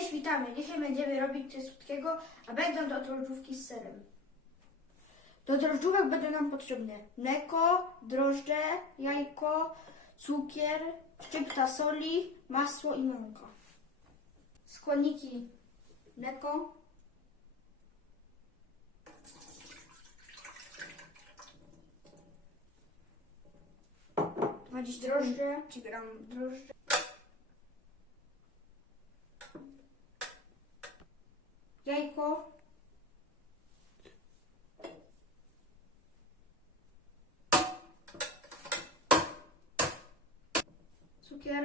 Cześć, witamy. Dzisiaj będziemy robić coś słodkiego, a będą to drożdżówki z serem. Do drożdżówek będą nam potrzebne mleko, drożdże, jajko, cukier, szczypta soli, masło i mąka. Składniki mleko, dwadzieścia drożdże, czy gram drożdże. jajko, cukier,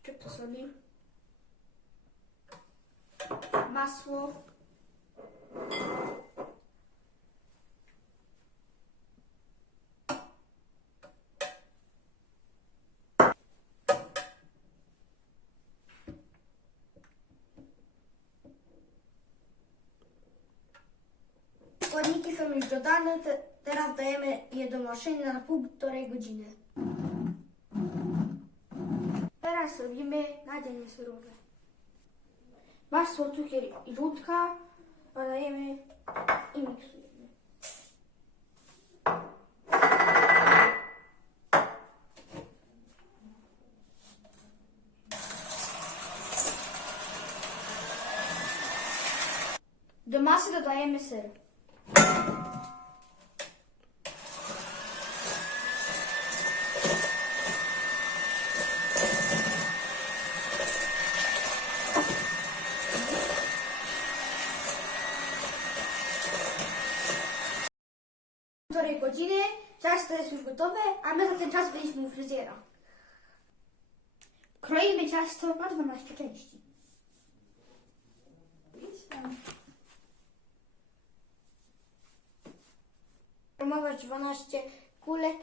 szczypta soli, masło, Składniki już dodane, te, teraz dajemy je do maszyny na półtorej godziny. Teraz robimy nadzienie surowe. Masło, cukier i żółtka dodajemy i miksujemy. Do masy dodajemy ser. Półtorej godziny, ciasto jest już gotowe, a my za ten czas byliśmy u fryzjera. Kroimy ciasto na 12 części. Formować 12 kulek,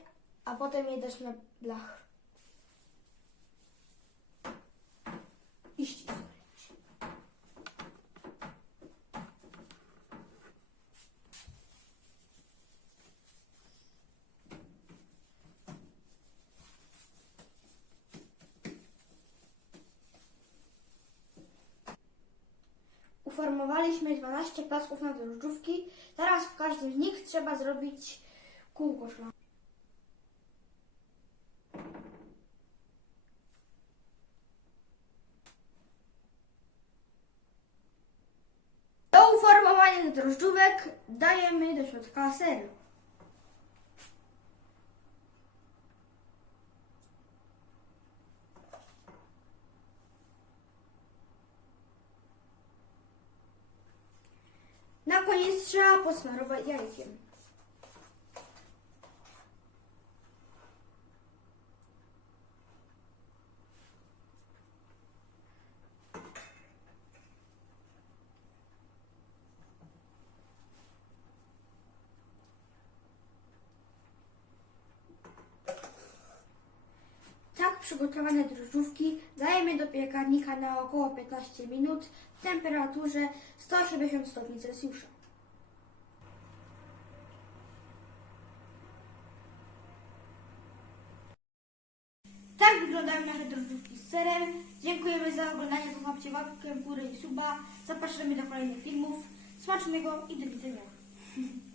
a potem je dać na blach. I ścisnąć. Uformowaliśmy 12 pasków na drożdżówki. Teraz w każdym z nich trzeba zrobić kółko szlachetne. Do uformowania drożdżówek dajemy do środka ser. Koniec trzeba posmarować jajkiem. Tak przygotowane drożdżówki dajemy do piekarnika na około 15 minut w temperaturze 180 stopni Celsjusza. Tak wyglądają nasze drożdżówki z serem. Dziękujemy za oglądanie, zostawcie łapkę w górę i suba. Zapraszamy do kolejnych filmów. Smacznego i do widzenia.